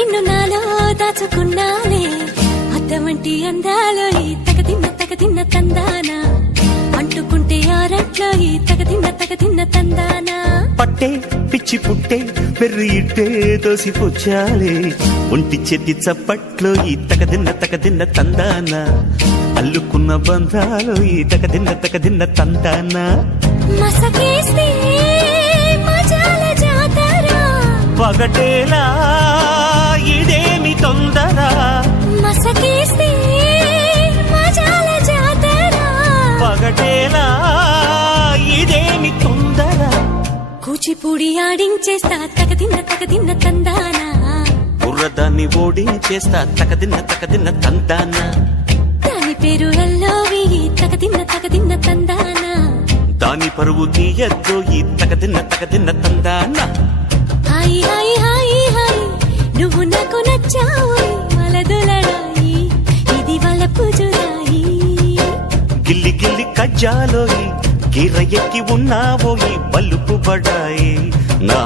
నిన్ను నాలో దాచుకున్నాలే అద్దమంటి అందాలో ఈ తగదిన్న తందానా అంటుకుంటే ఆరట్లో ఈ తగదిన్న తందానా పట్టే పిచ్చి పుట్టే పెర్రి ఇట్టే దోసిపుచ్చాలే ఒంటి చేతి చప్పట్లో ఈ తగదిన్న తందానా అల్లుకున్న బంధాలు ఈ తగదిన్న తందానా మసకేస్తే మజాల జాతర పగటేలా ఇదేమి తొందర మసకేస్తే మజాల జాతర పగటేలా ఇదేమి తొందర కూచిపూడి ఆడించేస్తా తగదిన్న తందానా బుర్రదాన్ని ఓడించేస్తా తగదిన్న తందానా దాని పేరు ఎల్లోవి తగదిన్న తందానా దాని పరువు తీయద్దు ఈ తగదిన్న తందానా హాయ్ హాయ్ హాయ్ హాయ్ నువ్వు నాకు నచ్చావు మలదులడాయి ఇది వాళ్ళ పూజురాయి గిల్లి గిల్లి కజ్జాలోయి గిర్ర ఎక్కి ఉన్నావోయి బల్లుపు బడాయి నా